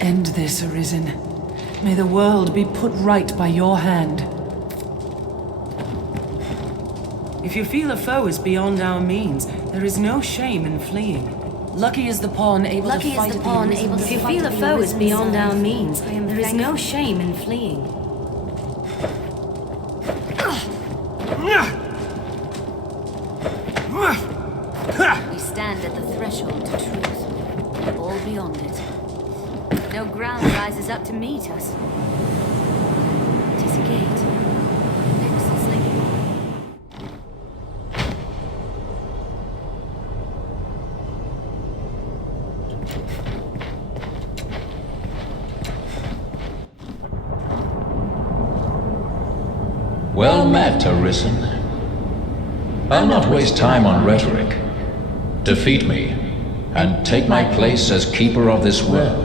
End this, Arisen. May the world be put right by your hand. If you feel a foe is beyond our means, there is no shame in fleeing. Lucky is the pawn able to fight at the Arisen. If you feel a foe is beyond our means, there is no shame in fleeing. We stand at the threshold to truth, all beyond it. No ground rises up to meet us. It is a gate. Exorcism. Well met, Arisen. I'll not waste time on rhetoric. Defeat me, and take my place as keeper of this world.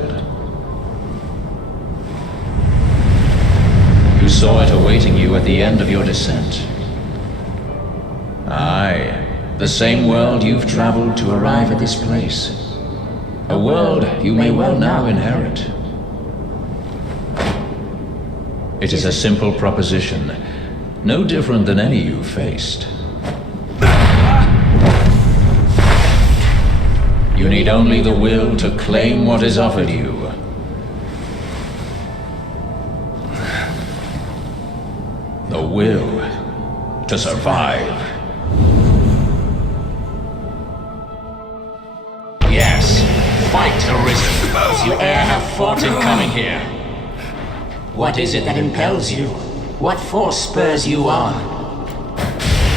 You saw it awaiting you at the end of your descent. Aye, the same world you've traveled to arrive at this place. A world you may well now inherit. It is a simple proposition, no different than any you faced. You need only the will to claim what is offered you. The will to survive. Yes, fight, Arisen, as you e'er have fought in coming here. What is it that impels you? What force spurs you on?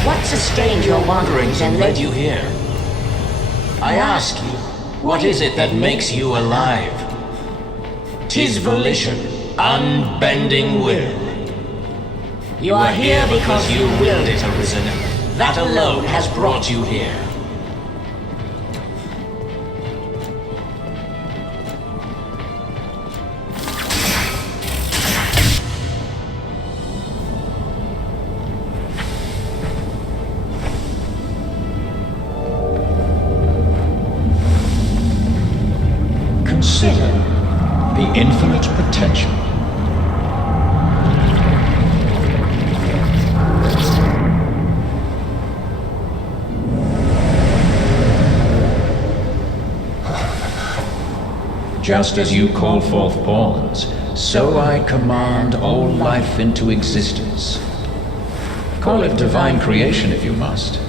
What sustained your wanderings and led you here? I ask you, what is it that makes you alive? 'Tis volition, unbending will. You are here because you willed it, Arisen. That alone has brought you here. Consider the infinite potential. Just as you call forth pawns, so I command all life into existence. Call it divine creation if you must,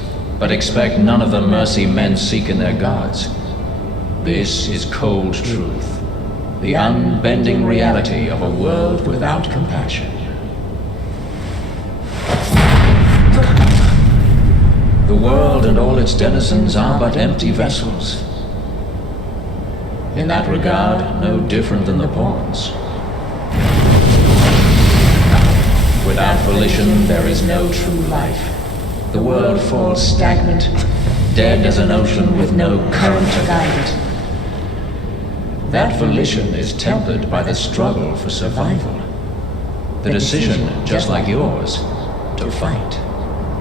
but expect none of the mercy men seek in their gods. This is cold truth, the unbending reality of a world without compassion. The world and all its denizens are but empty vessels. In that regard, no different than the pawns. Without volition, there is no true life. The world falls stagnant, dead as an ocean with no current to guide it. That volition is tempered by the struggle for survival. The decision, just like yours, to fight.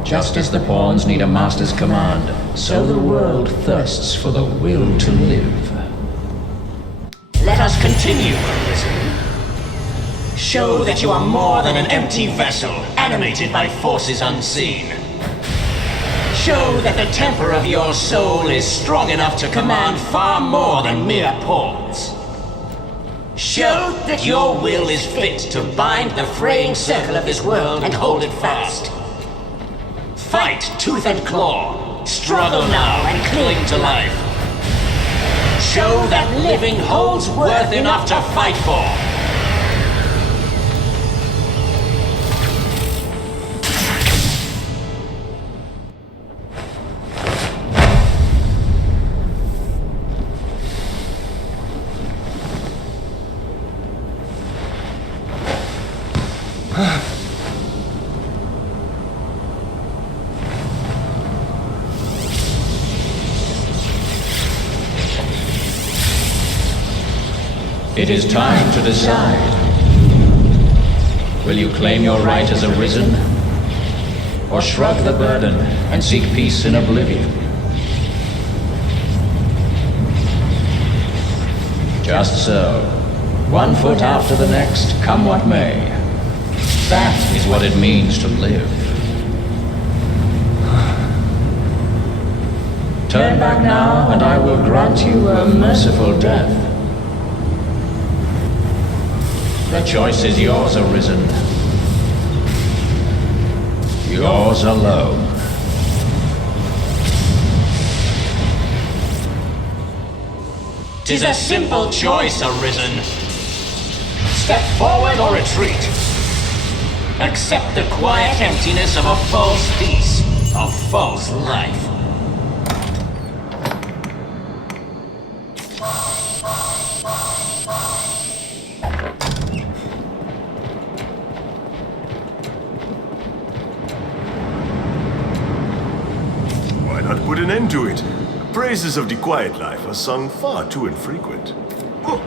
Just as the pawns need a master's command, so the world thirsts for the will to live. Let us continue, Arisen. Show that you are more than an empty vessel, animated by forces unseen. Show that the temper of your soul is strong enough to command far more than mere pawns. Show that your will is fit to bind the fraying circle of this world and hold it fast. Fight tooth and claw, struggle now and cling to life. Show that living holds worth enough to fight for. It is time to decide. Will you claim your right as Arisen, or shrug the burden and seek peace in oblivion? Just so. One foot after the next, come what may. That is what it means to live. Turn back now, and I will grant you a merciful death. The choice is yours, Arisen. Yours alone. "'Tis a simple choice, Arisen. Step forward or retreat. Accept the quiet emptiness of a false peace, a false life. Why not put an end to it? The praises of the quiet life are sung far too infrequent. Oh.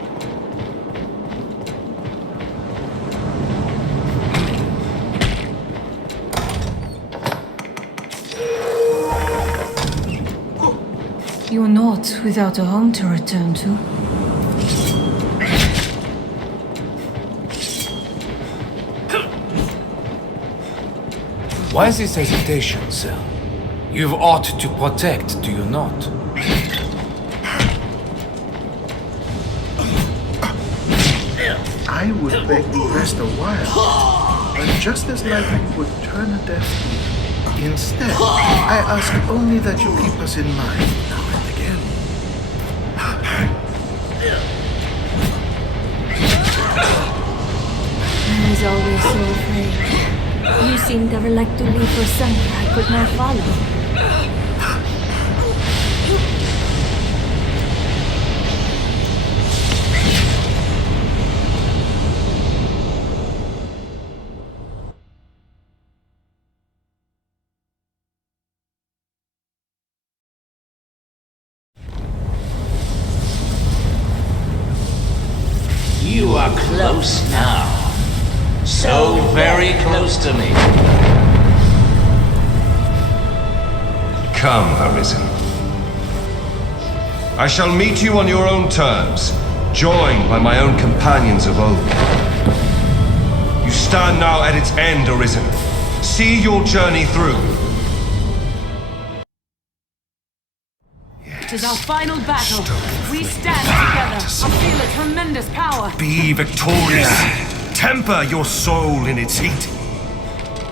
You're not without a home to return to. Why this hesitation, sir? You've aught to protect, do you not? I would beg to rest a while, but just as lightning would turn a deaf ear. Instead, I ask only that you keep us in mind now and again. I was always so afraid. You seemed ever like to leave for somewhere I could not follow. You are close now. So very close to me. Come, Arisen. I shall meet you on your own terms, joined by my own companions of old. You stand now at its end, Arisen. See your journey through. It is our final battle. We stand together. I feel a tremendous power. Be victorious. Temper your soul in its heat.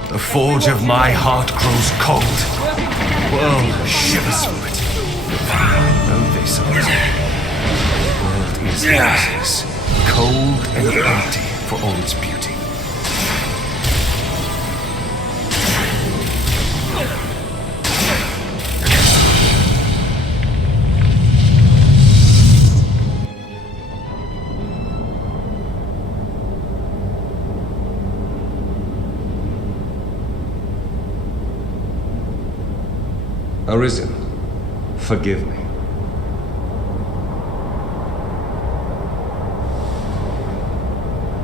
The forge of my heart grows cold. The world shivers through it. Know this, Arisen. The world is emptiness, cold and empty for all its beauty. Arisen, forgive me.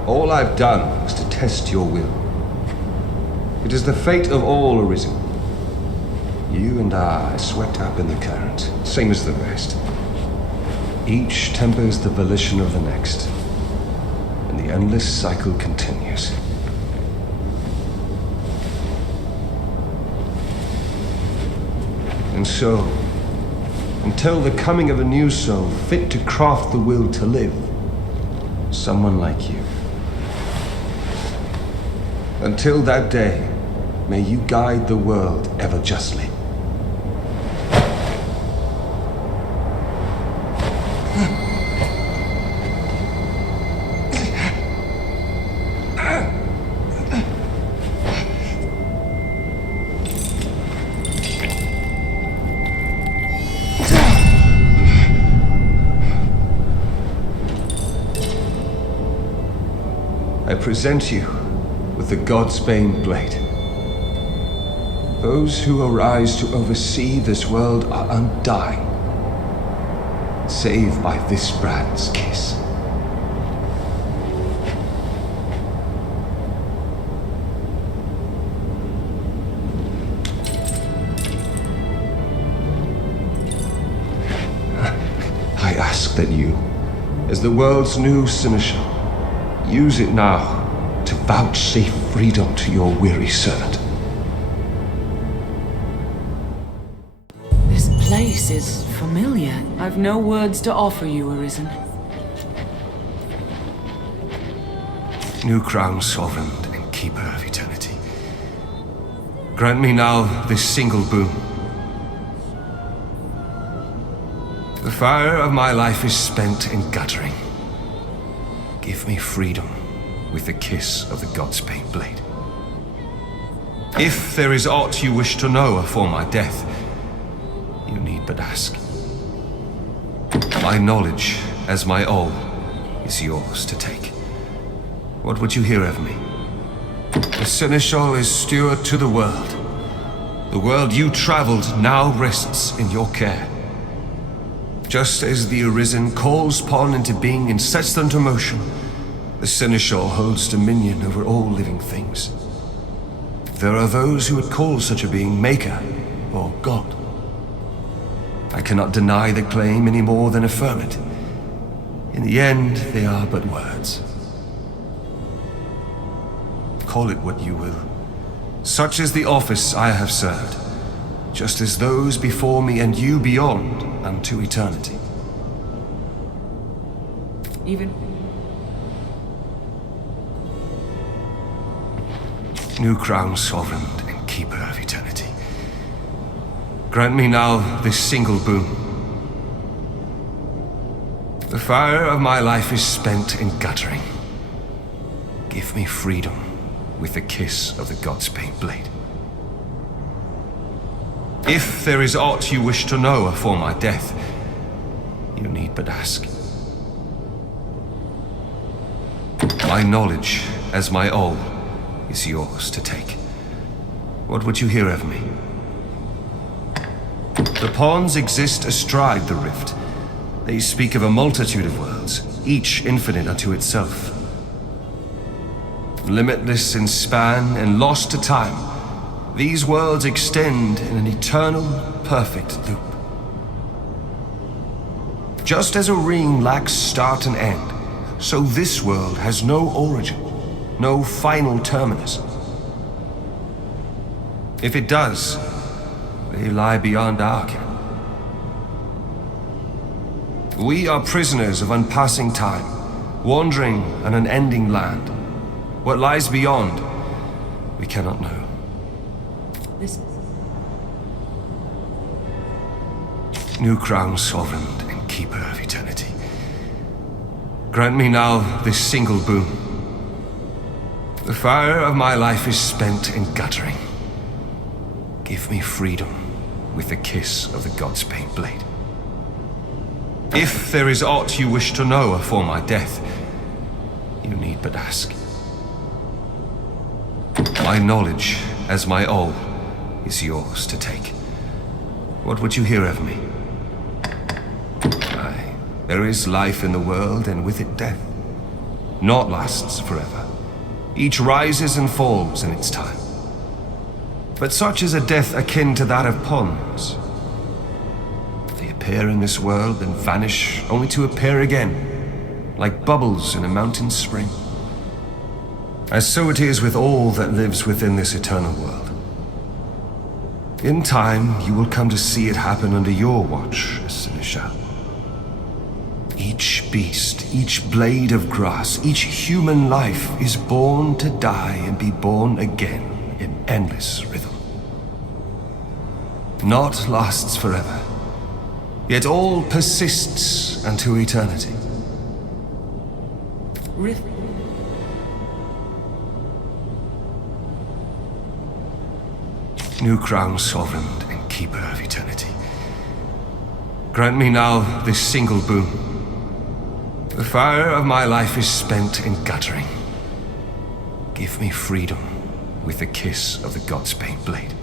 All I've done was to test your will. It is the fate of all Arisen. You and I swept up in the current, same as the rest. Each tempers the volition of the next, and the endless cycle continues. And so, until the coming of a new soul fit to craft the will to live, someone like you. Until that day, may you guide the world ever justly. I present you with the Godsbane Blade. Those who arise to oversee this world are undying, save by this brand's kiss. I ask that you, as the world's new seneschal, Use it now to vouchsafe freedom to your weary servant. This place is familiar. I've no words to offer you, Arisen. New crown, sovereign and keeper of eternity. Grant me now this single boon. The fire of my life is spent in guttering. Give me freedom with the kiss of the God's paint blade. If there is aught you wish to know afore my death, you need but ask. My knowledge, as my all, is yours to take. What would you hear of me? The Seneschal is steward to the world. The world you traveled now rests in your care. Just as the Arisen calls pawn into being and sets them to motion, the Seneschal holds dominion over all living things. There are those who would call such a being Maker or God. I cannot deny the claim any more than affirm it. In the end, they are but words. Call it what you will. Such is the office I have served, just as those before me and you beyond unto eternity. Even... New crown, sovereign and keeper of eternity. Grant me now this single boon. The fire of my life is spent in guttering. Give me freedom with the kiss of the God's paint blade. If there is aught you wish to know afore my death, you need but ask. My knowledge, as my all, is yours to take. What would you hear of me? The pawns exist astride the rift. They speak of a multitude of worlds, each infinite unto itself. Limitless in span and lost to time, these worlds extend in an eternal, perfect loop. Just as a ring lacks start and end, so this world has no origin, no final terminus. If it does, they lie beyond our ken. We are prisoners of unpassing time, wandering an unending land. What lies beyond, we cannot know. This... New crown, sovereign and keeper of eternity. Grant me now this single boon. The fire of my life is spent in guttering. Give me freedom with the kiss of the God's paint blade. If there is aught you wish to know afore my death, you need but ask. My knowledge, as my all, is yours to take. What would you hear of me? Aye, there is life in the world, and with it death. Naught lasts forever. Each rises and falls in its time. But such is a death akin to that of pawns. They appear in this world and vanish only to appear again, like bubbles in a mountain spring. As so it is with all that lives within this eternal world. In time, you will come to see it happen under your watch, Seneschal. Each beast, each blade of grass, each human life is born to die and be born again in endless rhythm. Naught lasts forever, yet all persists unto eternity. New crown, sovereign and keeper of eternity. Grant me now this single boon. The fire of my life is spent in guttering. Give me freedom with the kiss of the God's paint blade.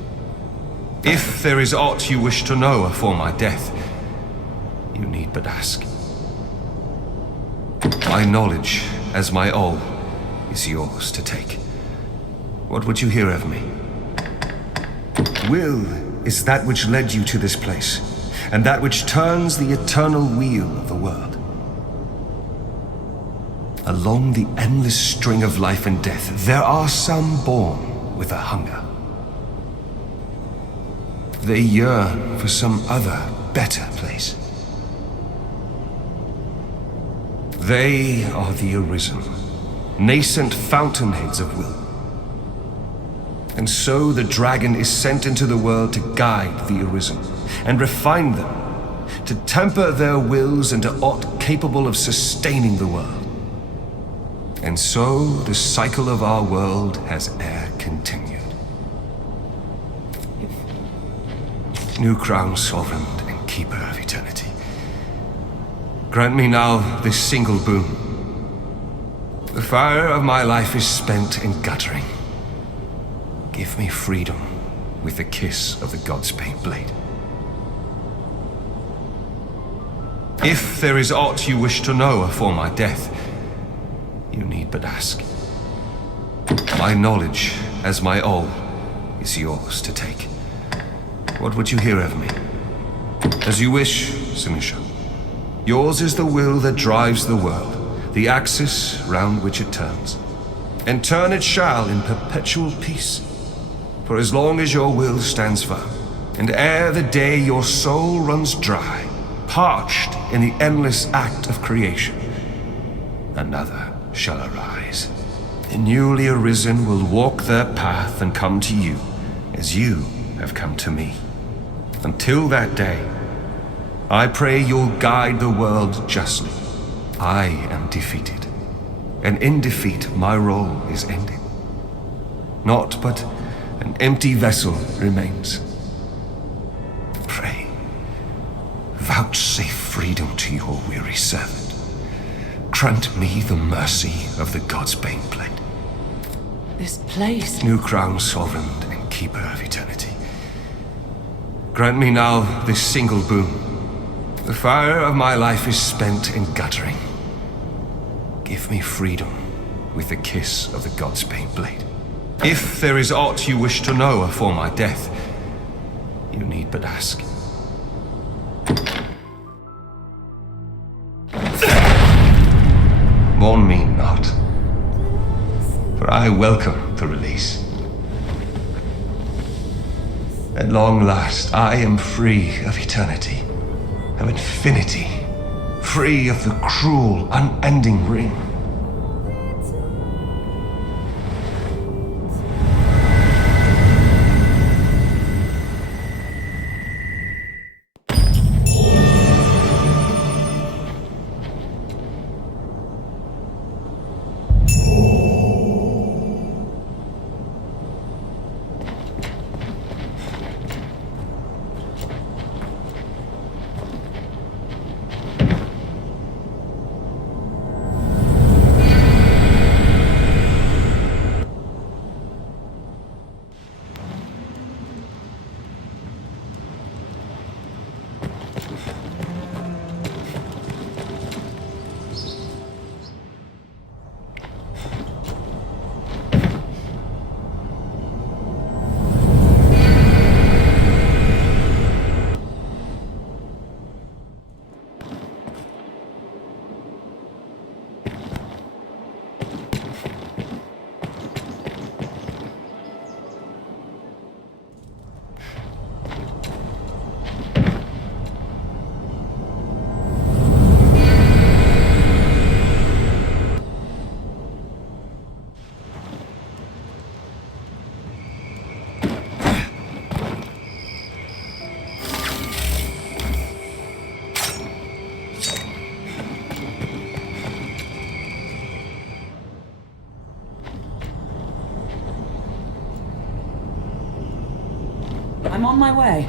If there is aught you wish to know afore my death, you need but ask. My knowledge, as my all, is yours to take. What would you hear of me? Will is that which led you to this place, and that which turns the eternal wheel of the world. Along the endless string of life and death, there are some born with a hunger. They yearn for some other, better place. They are the Arisen, nascent fountainheads of will. And so the dragon is sent into the world to guide the Arisen and refine them, to temper their wills into aught capable of sustaining the world. And so the cycle of our world has e'er continued. New crown, sovereign and keeper of eternity, grant me now this single boon. The fire of my life is spent in guttering. Give me freedom with the kiss of the Godsbane blade. If there is aught you wish to know afore my death, you need but ask. My knowledge, as my all, is yours to take. What would you hear of me? As you wish, Sinisha. Yours is the will that drives the world, the axis round which it turns. And turn it shall in perpetual peace, for as long as your will stands firm, and ere the day your soul runs dry, parched in the endless act of creation, another shall arise. The newly arisen will walk their path and come to you, as you have come to me. Until that day, I pray you'll guide the world justly. I am defeated, and in defeat my role is ended. Naught but an empty vessel remains. Pray, vouchsafe freedom to your weary servant. Grant me the mercy of the Godsbane blade. This place. New crown, sovereign and keeper of eternity, grant me now this single boon. The fire of my life is spent in guttering. Give me freedom with the kiss of the Godsbane blade. If there is aught you wish to know afore my death, you need but ask. Mourn me not, for I welcome the release. At long last, I am free of eternity, of infinity, free of the cruel, unending ring. I'm on my way.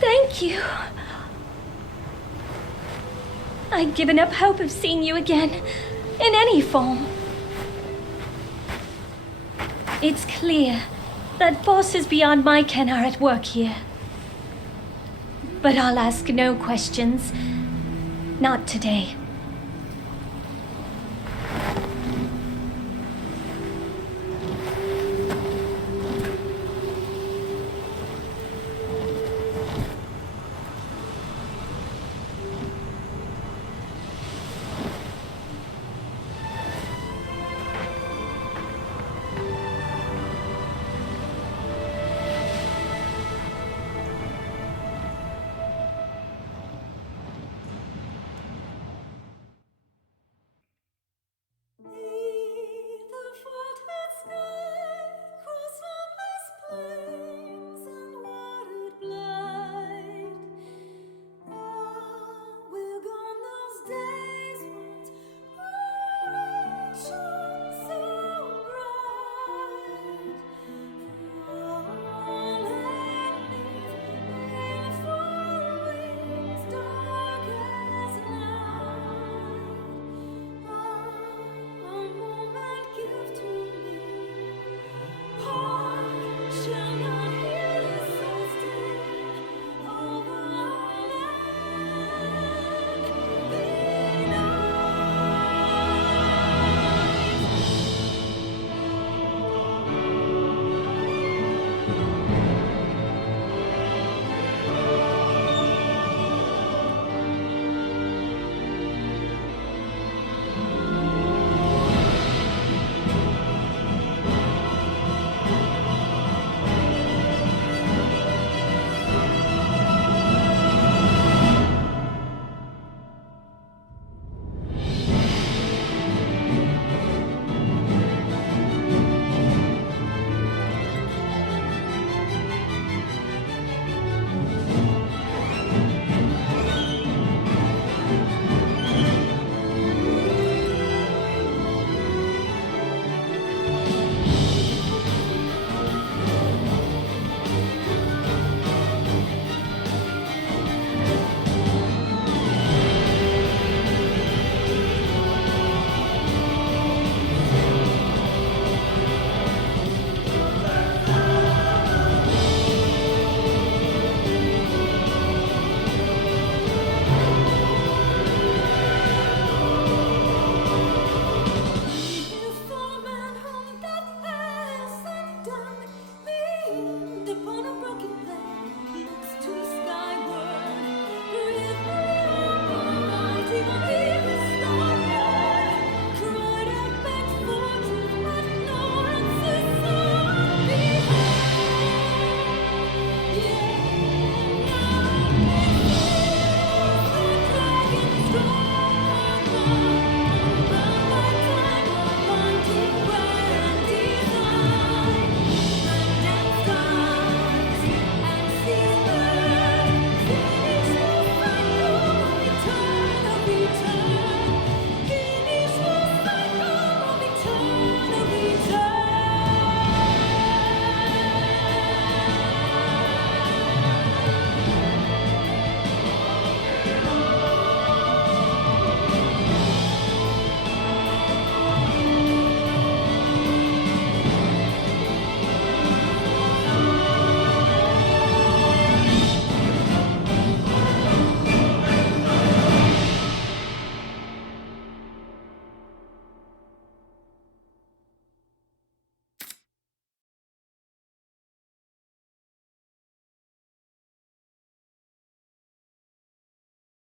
Thank you. I'd given up hope of seeing you again, in any form. It's clear that forces beyond my ken are at work here. But I'll ask no questions. Not today.